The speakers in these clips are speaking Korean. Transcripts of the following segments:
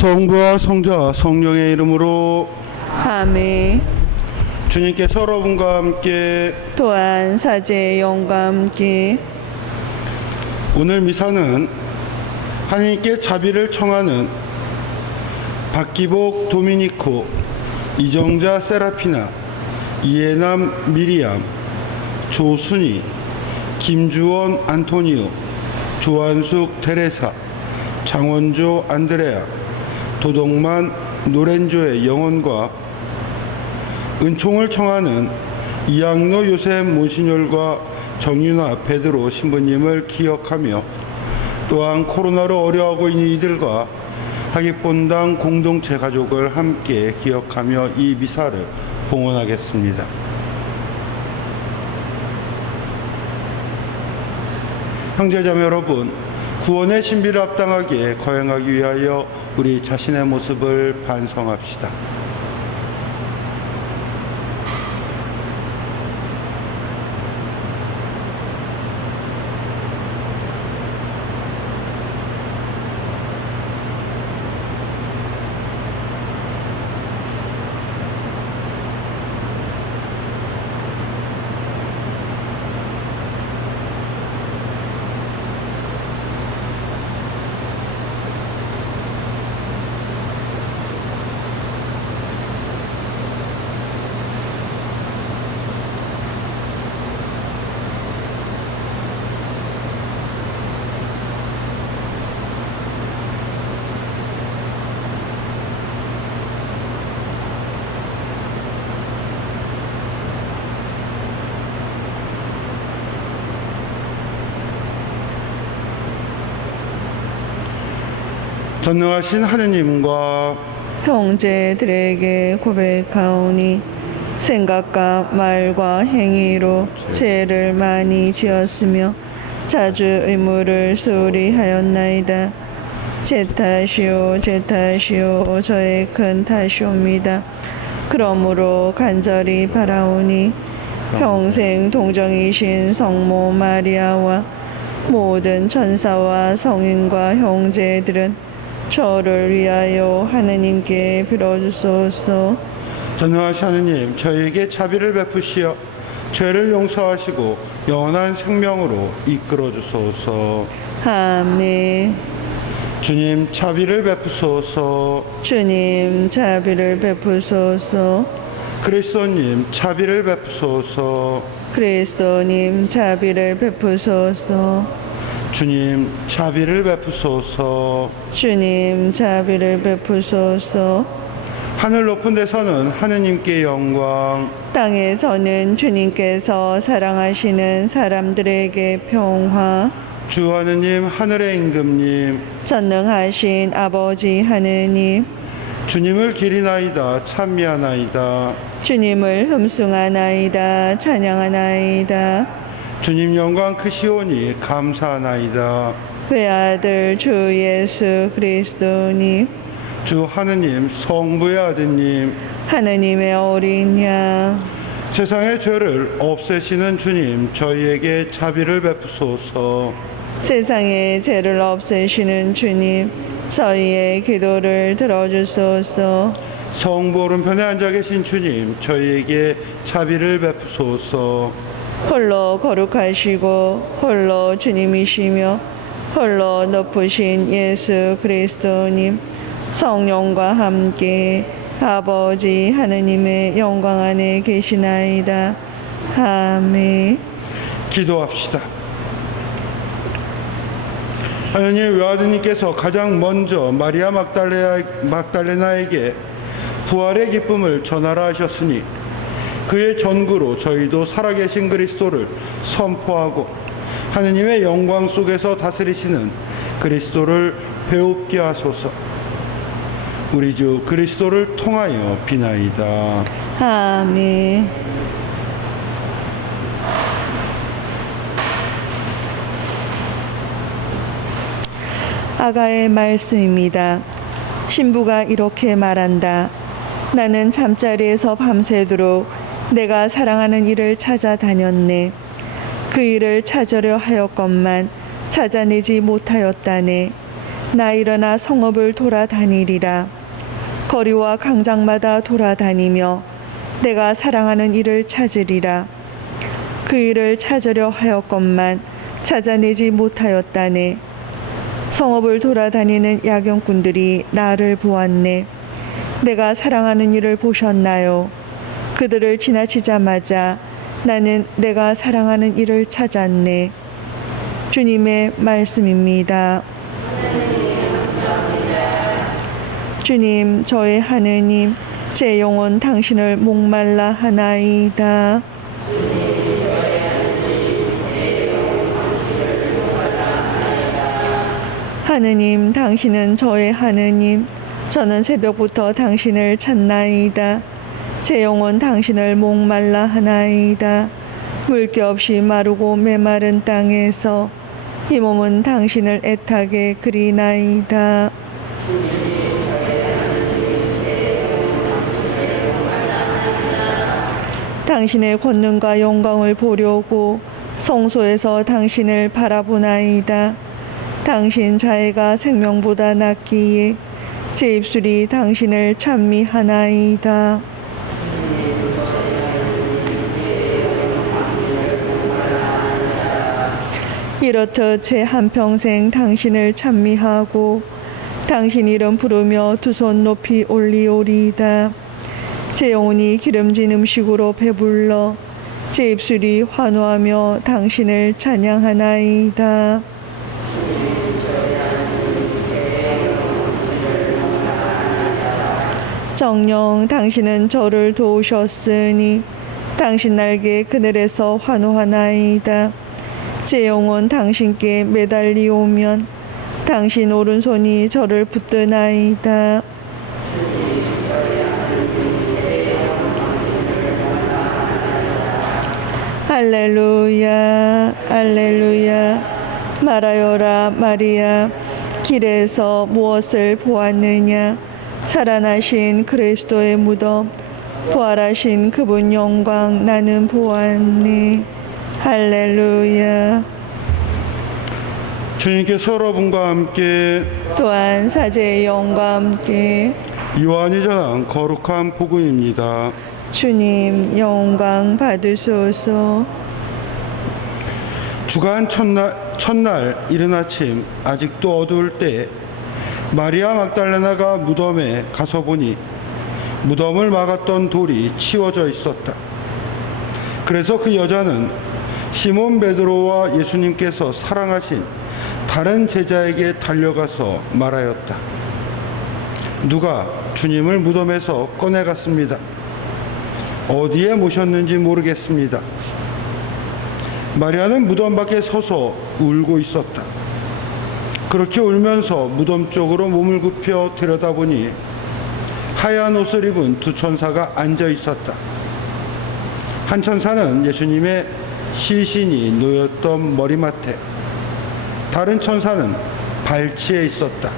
성부와 성자와 성령의 이름으로 아멘. 주님께서 여러분과 함께 또한 사제의 영과 함께 오늘 미사는 하나님께 자비를 청하는 박기복 도미니코, 이정자 세라피나, 이해남 미리암, 조순희, 김주원 안토니오, 조한숙 테레사, 장원조 안드레아, 도덕만 노렌조의 영혼과 은총을 청하는 이양로 요셉 몬시뇰과 정윤아 베드로 신부님을 기억하며 또한 코로나로 어려워하고 있는 이들과 하객본당 공동체 가족을 함께 기억하며 이 미사를 봉헌하겠습니다. 형제자매 여러분, 구원의 신비를 합당하게 거행하기 위하여 우리 자신의 모습을 반성합시다. 전능하신 하느님과 형제들에게 고백하오니 생각과 말과 행위로 죄를 많이 지었으며 자주 의무를 소홀히 하였나이다. 제 탓이요 제 탓이요 저의 큰 탓이옵니다. 그러므로 간절히 바라오니 평생 동정이신 성모 마리아와 모든 천사와 성인과 형제들은 저를 위하여 하느님께 빌어주소서. 전능하신 하느님, 저희에게 자비를 베푸시어 죄를 용서하시고 영원한 생명으로 이끌어 주소서. 아멘. 주님, 자비를 베푸소서. 주님 자비를 베푸소서. 그리스도님, 자비를 베푸소서. 그리스도님 자비를 베푸소서. 주님, 자비를 베푸소서. 주님 자비를 베푸소서. 하늘 높은 데서는 하느님께 영광, 땅에서는 주님께서 사랑하시는 사람들에게 평화. 주 하느님, 하늘의 임금님, 전능하신 아버지 하느님, 주님을 기리나이다, 찬미하나이다. 주님을 흠숭하나이다, 찬양하나이다. 주님 영광 크시오니 감사하나이다. 외아들 주 예수 그리스도님, 주 하느님, 성부의 아드님, 하느님의 어린 양, 세상의 죄를 없애시는 주님, 저희에게 자비를 베푸소서. 세상의 죄를 없애시는 주님, 저희의 기도를 들어주소서. 성부 오른편에 앉아 계신 주님, 저희에게 자비를 베푸소서. 홀로 거룩하시고 홀로 주님이시며 홀로 높으신 예수 그리스도님, 성령과 함께 아버지 하느님의 영광 안에 계시나이다. 아멘. 기도합시다. 하느님, 외아드님께서 가장 먼저 마리아 막달레나에게 부활의 기쁨을 전하라 하셨으니 그의 전구로 저희도 살아계신 그리스도를 선포하고 하느님의 영광 속에서 다스리시는 그리스도를 배웁게 하소서. 우리 주 그리스도를 통하여 비나이다. 아멘. 아가의 말씀입니다. 신부가 이렇게 말한다. 나는 잠자리에서 밤새도록 내가 사랑하는 이를 찾아다녔네. 그 일을 찾으려 하였건만 찾아내지 못하였다네. 나 일어나 성읍을 돌아다니리라. 거리와 광장마다 돌아다니며 내가 사랑하는 이를 찾으리라. 그 일을 찾으려 하였건만 찾아내지 못하였다네. 성읍을 돌아다니는 야경꾼들이 나를 보았네. 내가 사랑하는 이를 보셨나요? 그들을 지나치자마자 나는 내가 사랑하는 이를 찾았네. 주님의 말씀입니다. 주님, 저의 하느님, 제 영혼 당신을 목말라 하나이다. 하느님, 당신은 저의 하느님, 저는 새벽부터 당신을 찾나이다. 제 영혼 당신을 목말라 하나이다. 물기 없이 마르고 메마른 땅에서 이 몸은 당신을 애타게 그리나이다. 당신의 권능과 영광을 보려고 성소에서 당신을 바라보나이다. 당신 자애가 생명보다 낫기에 제 입술이 당신을 찬미하나이다. 이렇듯 제 한평생 당신을 찬미하고 당신 이름 부르며 두 손 높이 올리오리이다. 제 영혼이 기름진 음식으로 배불러 제 입술이 환호하며 당신을 찬양하나이다. 정녕 당신은 저를 도우셨으니 당신 날개 그늘에서 환호하나이다. 제 영혼 당신께 매달리오면 당신 오른손이 저를 붙드나이다. 할렐루야, 할렐루야. 말하여라 마리아, 길에서 무엇을 보았느냐? 살아나신 그리스도의 무덤, 부활하신 그분 영광 나는 보았네. 할렐루야. 주님께서 여러분과 함께 또한 사제의 영과 함께 요한이 전한 거룩한 복음입니다. 주님 영광 받으소서. 주간 첫날 이른 아침 아직도 어두울 때 마리아 막달레나가 무덤에 가서 보니 무덤을 막았던 돌이 치워져 있었다. 그래서 그 여자는 시몬 베드로와 예수님께서 사랑하신 다른 제자에게 달려가서 말하였다. 누가 주님을 무덤에서 꺼내갔습니다. 어디에 모셨는지 모르겠습니다. 마리아는 무덤 밖에 서서 울고 있었다. 그렇게 울면서 무덤 쪽으로 몸을 굽혀 들여다보니 하얀 옷을 입은 두 천사가 앉아 있었다. 한 천사는 예수님의 시신이 놓였던 머리맡에, 다른 천사는 발치에 있었다.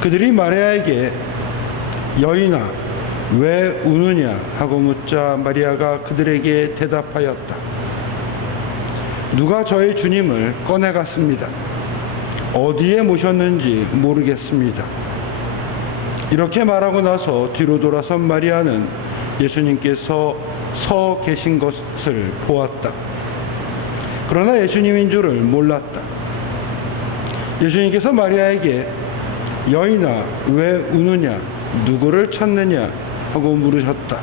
그들이 마리아에게 여인아 왜 우느냐 하고 묻자 마리아가 그들에게 대답하였다. 누가 저의 주님을 꺼내갔습니다. 어디에 모셨는지 모르겠습니다. 이렇게 말하고 나서 뒤로 돌아선 마리아는 예수님께서 서 계신 것을 보았다. 그러나 예수님인 줄을 몰랐다. 예수님께서 마리아에게 여인아 왜 우느냐 누구를 찾느냐 하고 물으셨다.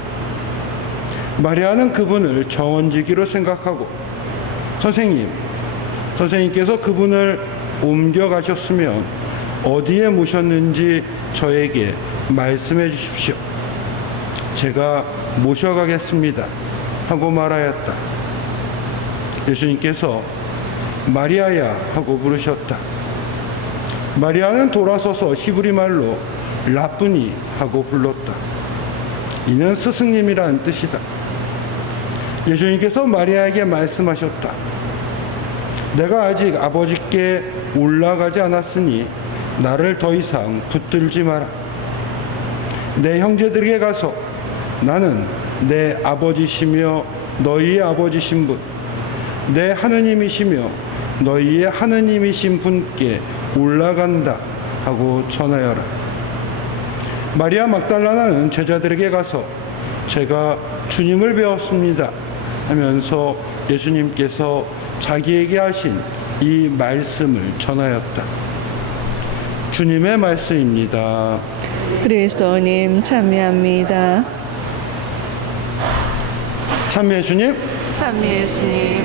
마리아는 그분을 정언지기로 생각하고 선생님께서 그분을 옮겨가셨으면 어디에 모셨는지 저에게 말씀해 주십시오. 제가 모셔가겠습니다 하고 말하였다. 예수님께서 마리아야 하고 부르셨다. 마리아는 돌아서서 히브리 말로 라쁘니 하고 불렀다. 이는 스승님이라는 뜻이다. 예수님께서 마리아에게 말씀하셨다. 내가 아직 아버지께 올라가지 않았으니 나를 더 이상 붙들지 마라. 내 형제들에게 가서 나는 내 아버지시며 너희의 아버지신 분, 내 하느님이시며 너희의 하느님이신 분께 올라간다 하고 전하여라. 마리아 막달라나는 제자들에게 가서 제가 주님을 배웠습니다 하면서 예수님께서 자기에게 하신 이 말씀을 전하였다. 주님의 말씀입니다. 그리스도님 참여합니다. 참 예수님, 참 예수님.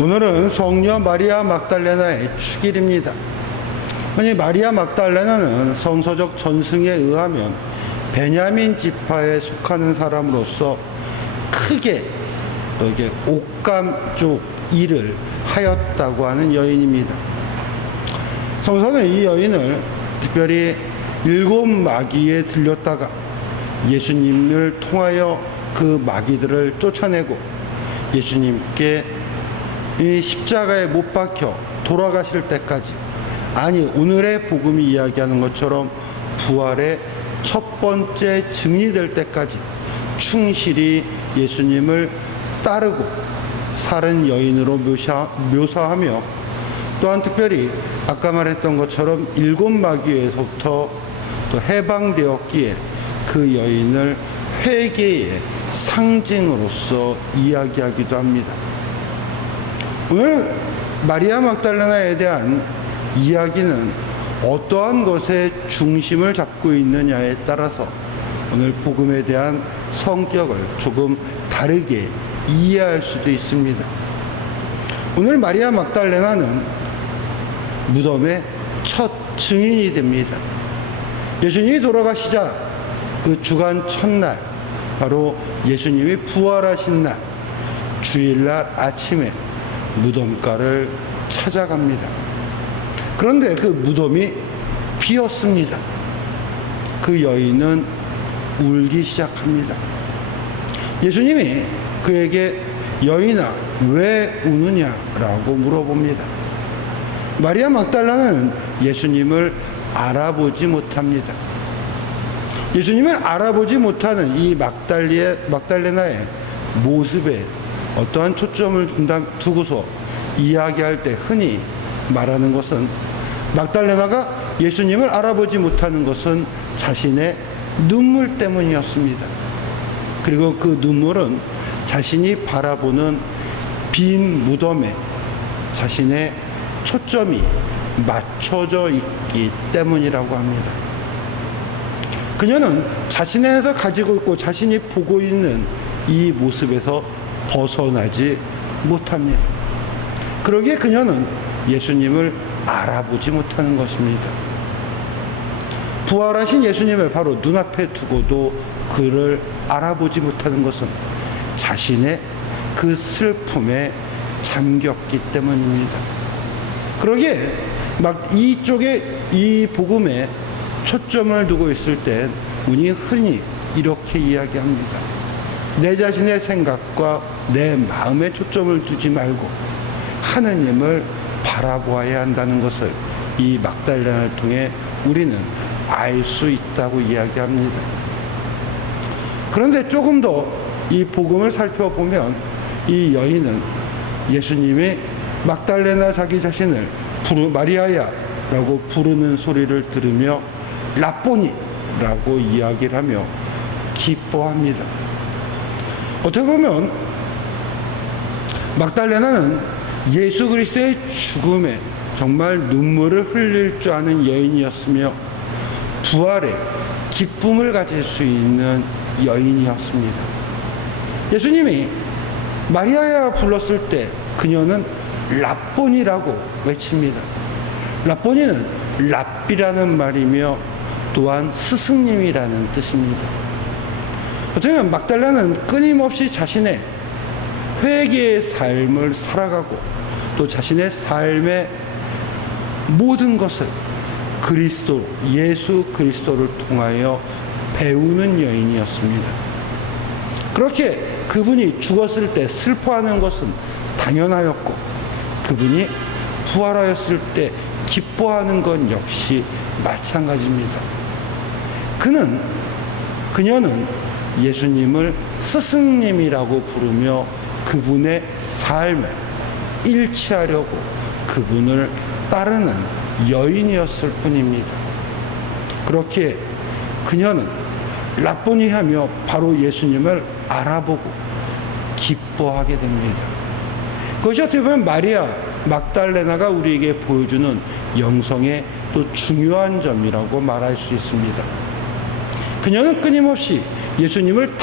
오늘은 성녀 마리아 막달레나의 축일입니다. 흔히 마리아 막달레나는 성서적 전승에 의하면 베냐민 지파에 속하는 사람으로서 크게 이게 옥감 쪽 일을 하였다고 하는 여인입니다. 성서는 이 여인을 특별히 7 마귀에 들렸다가 예수님을 통하여 그 마귀들을 쫓아내고 예수님께 이 십자가에 못 박혀 돌아가실 때까지, 아니 오늘의 복음이 이야기하는 것처럼 부활의 첫 번째 증인이 될 때까지 충실히 예수님을 따르고 살은 여인으로 묘사하며, 또한 특별히 아까 말했던 것처럼 7 마귀에서부터 또 해방되었기에 그 여인을 회개의 상징으로서 이야기하기도 합니다. 오늘 마리아 막달레나에 대한 이야기는 어떠한 것에 중심을 잡고 있느냐에 따라서 오늘 복음에 대한 성격을 조금 다르게 이해할 수도 있습니다. 오늘 마리아 막달레나는 무덤의 첫 증인이 됩니다. 예수님이 돌아가시자 그 주간 첫날, 바로 예수님이 부활하신 날 주일날 아침에 무덤가를 찾아갑니다. 그런데 그 무덤이 비었습니다. 그 여인은 울기 시작합니다. 예수님이 그에게 여인아 왜 우느냐라고 물어봅니다. 마리아 막달라는 예수님을 알아보지 못합니다. 예수님을 알아보지 못하는 이 막달레나의 모습에 어떠한 초점을 두고서 이야기할 때 흔히 말하는 것은, 막달레나가 예수님을 알아보지 못하는 것은 자신의 눈물 때문이었습니다. 그리고 그 눈물은 자신이 바라보는 빈 무덤에 자신의 초점이 맞춰져 있기 때문이라고 합니다. 그녀는 자신 안에서 가지고 있고 자신이 보고 있는 이 모습에서 벗어나지 못합니다. 그러기에 그녀는 예수님을 알아보지 못하는 것입니다. 부활하신 예수님을 바로 눈앞에 두고도 그를 알아보지 못하는 것은 자신의 그 슬픔에 잠겼기 때문입니다. 그러기에 막 이쪽에 이 복음에 초점을 두고 있을 때 우리 흔히 이렇게 이야기합니다. 내 자신의 생각과 내 마음에 초점을 두지 말고 하느님을 바라보아야 한다는 것을 이 막달레나를 통해 우리는 알 수 있다고 이야기합니다. 그런데 조금 더 이 복음을 살펴보면 이 여인은 예수님이 막달레나 자기 자신을 마리아야 라고 부르는 소리를 들으며 라보니 라고 이야기를 하며 기뻐합니다. 어떻게 보면 막달레나는 예수 그리스도의 죽음에 정말 눈물을 흘릴 줄 아는 여인이었으며 부활에 기쁨을 가질 수 있는 여인이었습니다. 예수님이 마리아야 불렀을 때 그녀는 라보니라고 외칩니다. 라보니는 랍비라는 말이며 또한 스승님이라는 뜻입니다. 어떻게 보면 막달라는 끊임없이 자신의 회개의 삶을 살아가고 또 자신의 삶의 모든 것을 그리스도, 예수 그리스도를 통하여 배우는 여인이었습니다. 그렇게 그분이 죽었을 때 슬퍼하는 것은 당연하였고 그분이 부활하였을 때 기뻐하는 건 역시 마찬가지입니다. 그녀는 예수님을 스승님이라고 부르며 그분의 삶을 일치하려고 그분을 따르는 여인이었을 뿐입니다. 그렇기에 그녀는 라보니 하며 바로 예수님을 알아보고 기뻐하게 됩니다. 그것이 어떻게 보면 마리아 막달레나가 우리에게 보여주는 영성의 또 중요한 점이라고 말할 수 있습니다. 그녀는 끊임없이 예수님을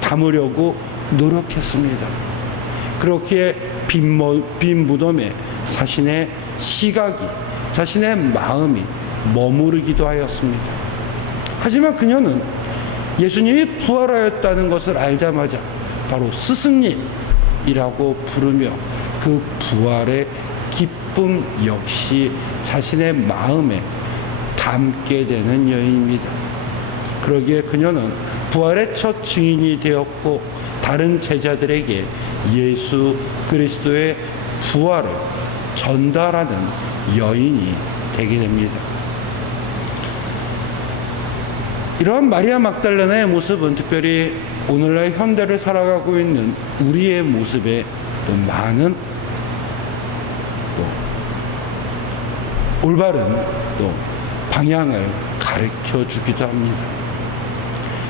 담으려고 노력했습니다. 그렇기에 빈 무덤에 자신의 시각이, 자신의 마음이 머무르기도 하였습니다. 하지만 그녀는 예수님이 부활하였다는 것을 알자마자 바로 스승님이라고 부르며 그 부활의 기쁨 역시 자신의 마음에 담게 되는 여인입니다. 그러기에 그녀는 부활의 첫 증인이 되었고 다른 제자들에게 예수 그리스도의 부활을 전달하는 여인이 되게 됩니다. 이러한 마리아 막달레나의 모습은 특별히 오늘날 현대를 살아가고 있는 우리의 모습에 또 많은 또 올바른 또 방향을 가르쳐 주기도 합니다.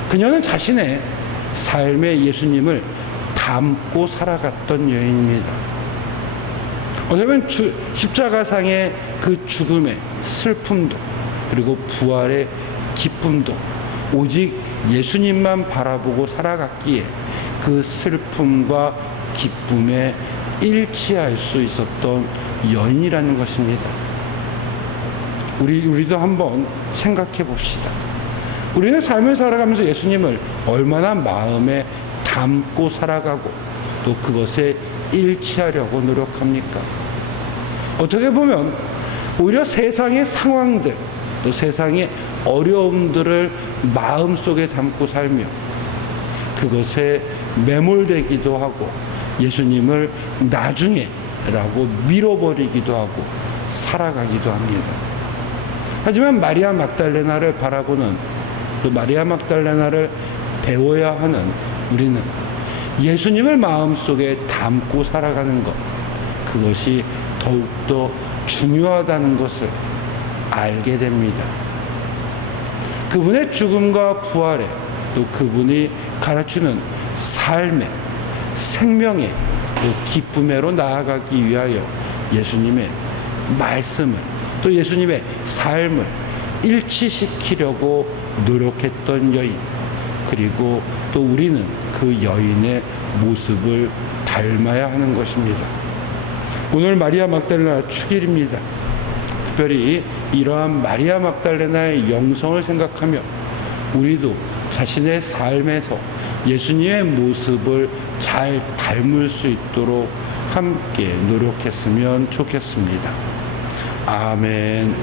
그녀는 자신의 삶에 예수님을 담고 살아갔던 여인입니다. 어떻게 보면 십자가상의 그 죽음의 슬픔도 그리고 부활의 기쁨도 오직 예수님만 바라보고 살아갔기에 그 슬픔과 기쁨에 일치할 수 있었던 여인이라는 것입니다. 우리도 한번 생각해 봅시다. 우리는 삶을 살아가면서 예수님을 얼마나 마음에 담고 살아가고 또 그것에 일치하려고 노력합니까? 어떻게 보면 오히려 세상의 상황들 또 세상의 어려움들을 마음속에 담고 살며 그것에 매몰되기도 하고 예수님을 나중에라고 밀어버리기도 하고 살아가기도 합니다. 하지만 마리아 막달레나를 바라보는 또 마리아 막달레나를 배워야 하는 우리는 예수님을 마음속에 담고 살아가는 것, 그것이 더욱더 중요하다는 것을 알게 됩니다. 그분의 죽음과 부활에 또 그분이 가르치는 삶의 생명의 또 기쁨으로 나아가기 위하여 예수님의 말씀을 또 예수님의 삶을 일치시키려고 노력했던 여인, 그리고 또 우리는 그 여인의 모습을 닮아야 하는 것입니다. 오늘 마리아 막달레나 축일입니다. 특별히 이러한 마리아 막달레나의 영성을 생각하며 우리도 자신의 삶에서 예수님의 모습을 잘 닮을 수 있도록 함께 노력했으면 좋겠습니다. 아멘.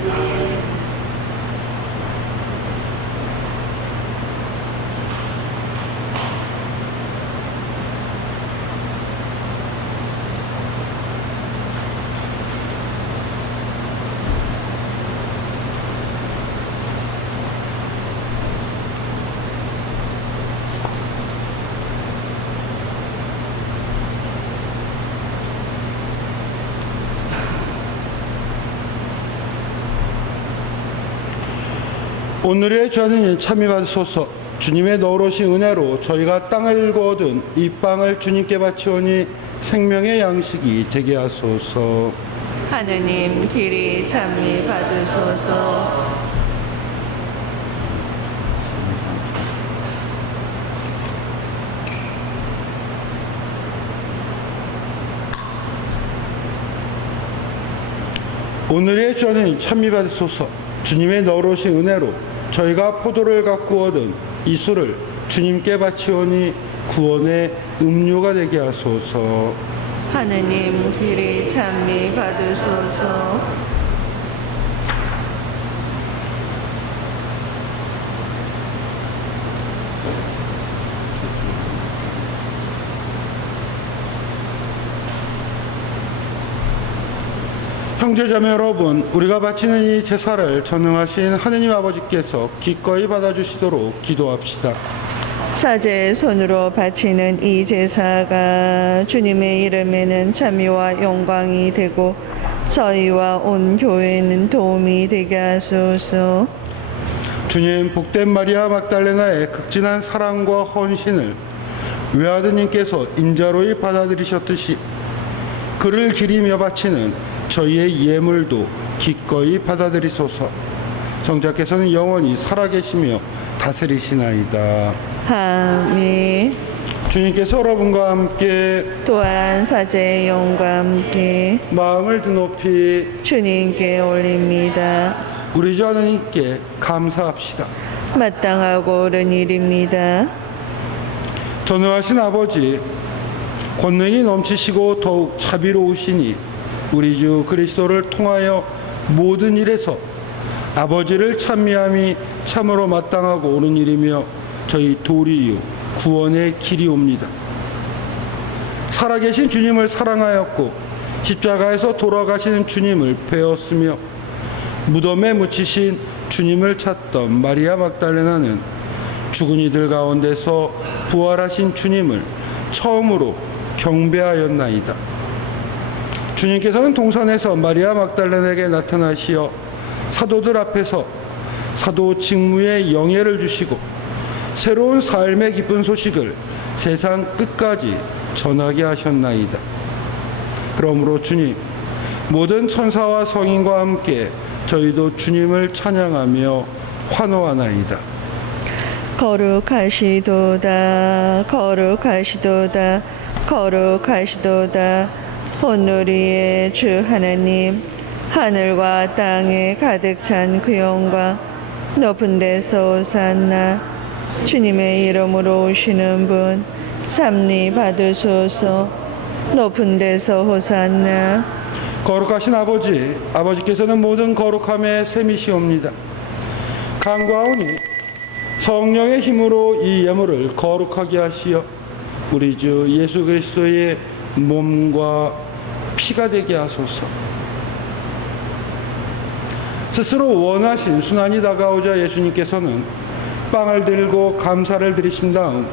오늘의 저는 참여 받으소서. 주님의 너로신 은혜로 저희가 땅을 거둔 이 빵을 주님께 바치오니 생명의 양식이 되게 하소서. 하느님 길이 참미 받으소서. 오늘의 저는 참미 받으소서. 주님의 너로신 은혜로 저희가 포도를 갖고 얻은 이 술을 주님께 바치오니 구원의 음료가 되게 하소서. 하느님 길이 참미 받으소서. 형제자매 여러분, 우리가 바치는 이 제사를 전능하신 하느님 아버지께서 기꺼이 받아주시도록 기도합시다. 사제의 손으로 바치는 이 제사가 주님의 이름에는 참미와 영광이 되고 저희와 온 교회는 도움이 되게 하소서. 주님, 복된 마리아 막달레나의 극진한 사랑과 헌신을 외아드님께서 인자로이 받아들이셨듯이 그를 기리며 바치는 저희의 예물도 기꺼이 받아들이소서. 성자께서는 영원히 살아계시며 다스리시나이다. 아멘. 주님께서 여러분과 함께 또한 사제의 영과 함께 마음을 드높이 주님께 올립니다. 우리 주 하나님께 감사합시다. 마땅하고 옳은 일입니다. 전능하신 아버지, 권능이 넘치시고 더욱 자비로우시니 우리 주 그리스도를 통하여 모든 일에서 아버지를 찬미함이 참으로 마땅하고 옳은 일이며 저희 도리요 구원의 길이옵니다. 살아계신 주님을 사랑하였고 십자가에서 돌아가시는 주님을 배웠으며 무덤에 묻히신 주님을 찾던 마리아 막달레나는 죽은 이들 가운데서 부활하신 주님을 처음으로 경배하였나이다. 주님께서는 동산에서 마리아 막달레나에게 나타나시어 사도들 앞에서 사도 직무의 영예를 주시고 새로운 삶의 기쁜 소식을 세상 끝까지 전하게 하셨나이다. 그러므로 주님, 모든 천사와 성인과 함께 저희도 주님을 찬양하며 환호하나이다. 거룩하시도다, 거룩하시도다, 거룩하시도다. 온누리의 주 하나님, 하늘과 땅에 가득 찬 그 영광, 높은 데서 오산나. 주님의 이름으로 오시는 분 참니 받으소서. 높은 데서 호산나. 거룩하신 아버지, 아버지께서는 모든 거룩함의 셈이시옵니다. 간과하오니 성령의 힘으로 이 예물을 거룩하게 하시어 우리 주 예수 그리스도의 몸과 피가 되게 하소서. 스스로 원하신 순환이 다가오자 예수님께서는 빵을 들고 감사를 드리신 다음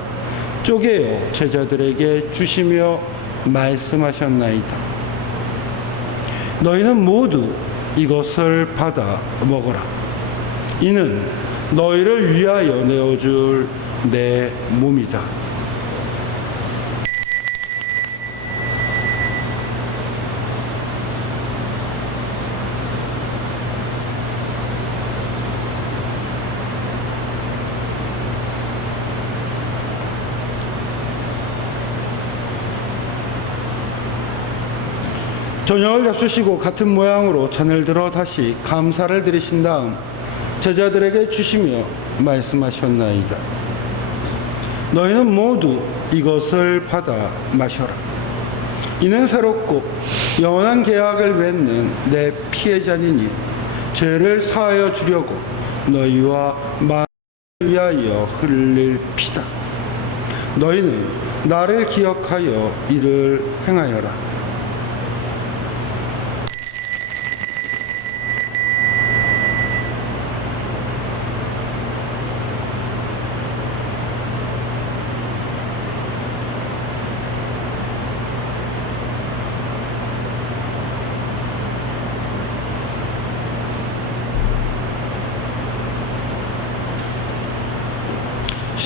쪼개어 제자들에게 주시며 말씀하셨나이다. 너희는 모두 이것을 받아 먹어라. 이는 너희를 위하여 내어줄 내 몸이다. 저녁을 잡수시고 같은 모양으로 잔을 들어 다시 감사를 드리신 다음 제자들에게 주시며 말씀하셨나이다. 너희는 모두 이것을 받아 마셔라. 이는 새롭고 영원한 계약을 맺는 내 피의 잔이니 죄를 사하여 주려고 너희와 만을 위하여 흘릴 피다. 너희는 나를 기억하여 이를 행하여라.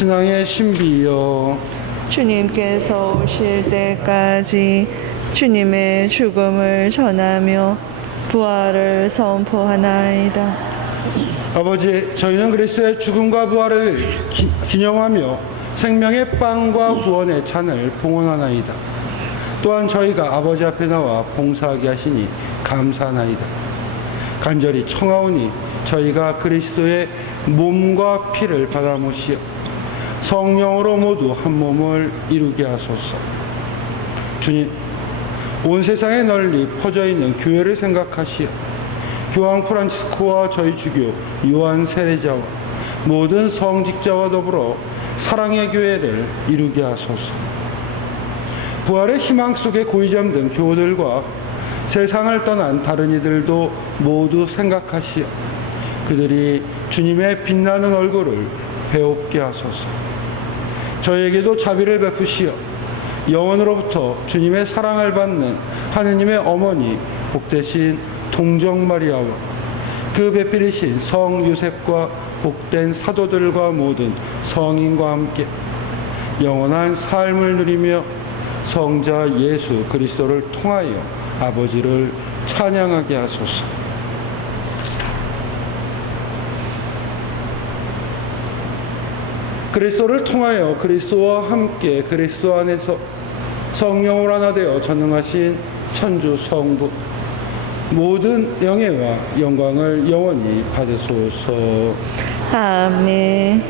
신앙의 신비여, 주님께서 오실 때까지 주님의 죽음을 전하며 부활을 선포하나이다. 아버지, 저희는 그리스도의 죽음과 부활을 기념하며 생명의 빵과 구원의 잔을 봉헌하나이다. 또한 저희가 아버지 앞에 나와 봉사하게 하시니 감사하나이다. 간절히 청하오니 저희가 그리스도의 몸과 피를 받아 모시어 성령으로 모두 한 몸을 이루게 하소서. 주님, 온 세상에 널리 퍼져 있는 교회를 생각하시어 교황 프란치스코와 저희 주교 요한 세례자와 모든 성직자와 더불어 사랑의 교회를 이루게 하소서. 부활의 희망 속에 고이 잠든 교우들과 세상을 떠난 다른 이들도 모두 생각하시어 그들이 주님의 빛나는 얼굴을 배웁게 하소서. 저에게도 자비를 베푸시어 영원으로부터 주님의 사랑을 받는 하느님의 어머니 복되신 동정 마리아와 그 배필이신 성 요셉과 복된 사도들과 모든 성인과 함께 영원한 삶을 누리며 성자 예수 그리스도를 통하여 아버지를 찬양하게 하소서. 그리스도를 통하여 그리스도와 함께 그리스도 안에서 성령으로 하나 되어 전능하신 천주 성부 모든 영예와 영광을 영원히 받으소서. 아멘.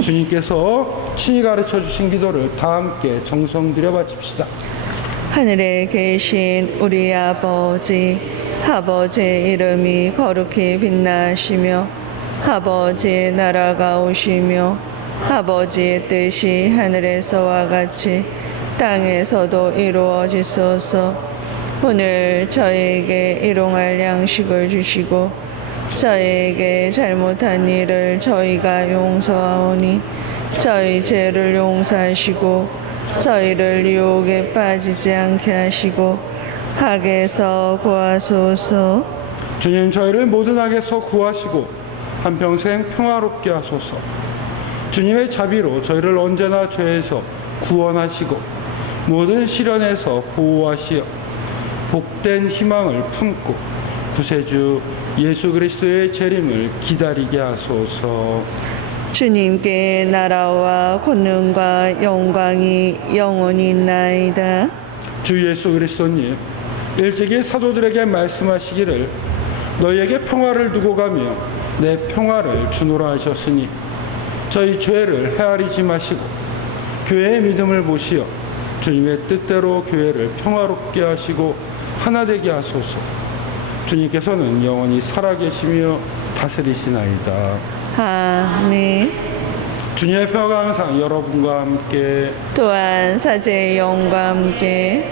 주님께서 친히 가르쳐 주신 기도를 다 함께 정성 들여 바칩시다. 하늘에 계신 우리 아버지, 아버지의 이름이 거룩히 빛나시며 아버지의 나라가 오시며 아버지의 뜻이 하늘에서와 같이 땅에서도 이루어지소서. 오늘 저희에게 일용할 양식을 주시고 저희에게 잘못한 일을 저희가 용서하오니 저희 죄를 용서하시고 저희를 유혹에 빠지지 않게 하시고 악에서 구하소서. 주님, 저희를 모든 악에서 구하시고 한평생 평화롭게 하소서. 주님의 자비로 저희를 언제나 죄에서 구원하시고 모든 시련에서 보호하시어 복된 희망을 품고 구세주 예수 그리스도의 재림을 기다리게 하소서. 주님께 나라와 권능과 영광이 영원히 있나이다. 주 예수 그리스도님, 일찍이 사도들에게 말씀하시기를 너희에게 평화를 두고 가며 내 평화를 주노라 하셨으니 저희 죄를 헤아리지 마시고 교회의 믿음을 보시어 주님의 뜻대로 교회를 평화롭게 하시고 하나 되게 하소서. 주님께서는 영원히 살아계시며 다스리시나이다. 아멘. 주님의 평화가 항상 여러분과 함께 또한 사제의 영과 함께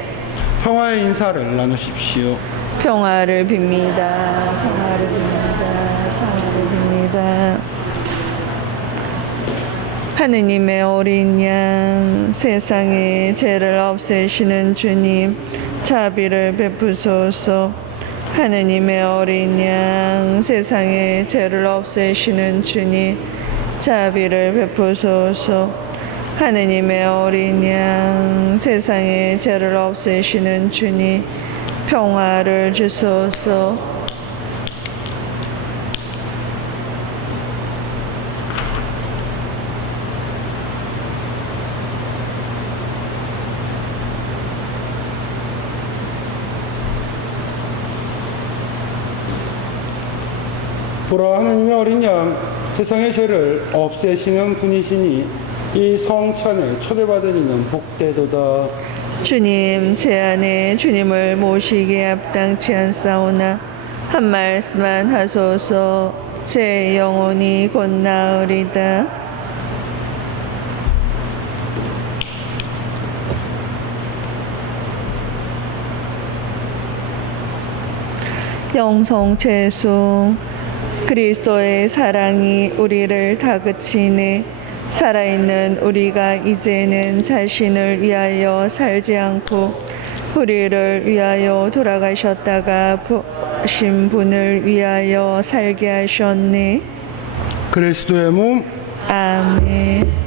평화의 인사를 나누십시오. 평화를 빕니다. 평화를 빕니다. 평화를 빕니다. 하느님의 어린 양, 세상의 죄를 없애시는 주님, 자비를 베푸소서. 하느님의 어린 양, 세상의 죄를 없애시는 주님, 자비를 베푸소서. 하느님의 어린 양, 세상의 죄를 없애시는 주님, 평화를 주소서. 보라, 하느님의 어린 양, 세상의 죄를 없애시는 분이시니 이 성찬에 초대받은 이는 복되도다. 주님, 제 안에 주님을 모시기에 합당치 않사오나 한 말씀만 하소서. 제 영혼이 곧 나으리다. 영성 죄송. 그리스도의 사랑이 우리를 다그치네. 살아있는 우리가 이제는 자신을 위하여 살지 않고 우리를 위하여 돌아가셨다가 부신 분을 위하여 살게 하셨네. 그리스도의 몸, 아멘.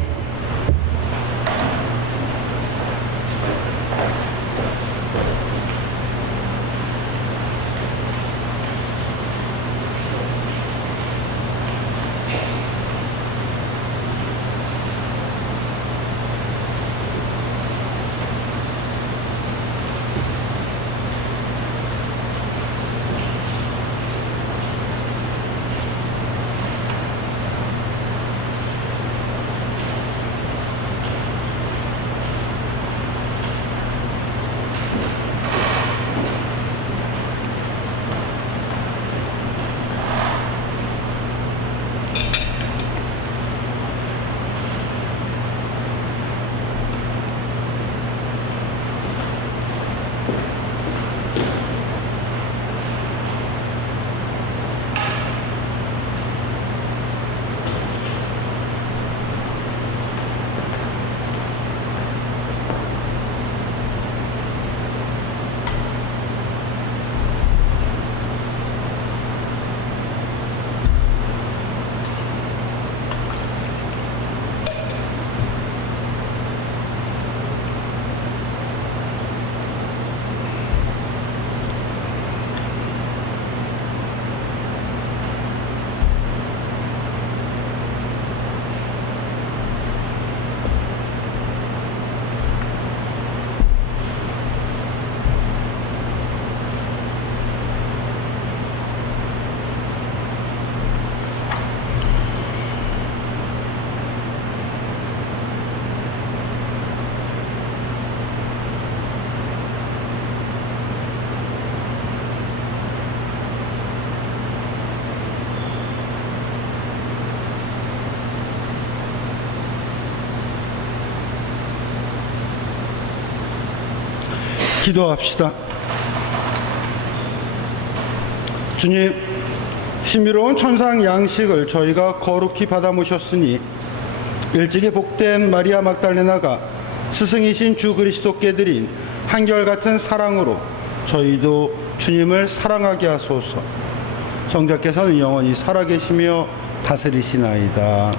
기도합시다. 주님, 신비로운 천상 양식을 저희가 거룩히 받아 모셨으니 일찍이 복된 마리아 막달레나가 스승이신 주 그리스도께 드린 한결같은 사랑으로 저희도 주님을 사랑하게 하소서. 성자께서는 영원히 살아계시며 다스리시나이다.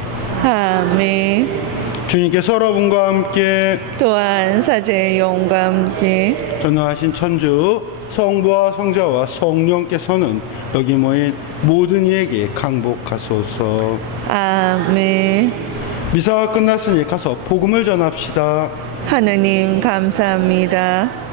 아멘. 주님께서 여러분과 함께 또한 사제의 영과 함께 전능하신 천주 성부와 성자와 성령께서는 여기 모인 모든 이에게 강복하소서. 아멘. 미사가 끝났으니 가서 복음을 전합시다. 하느님 감사합니다.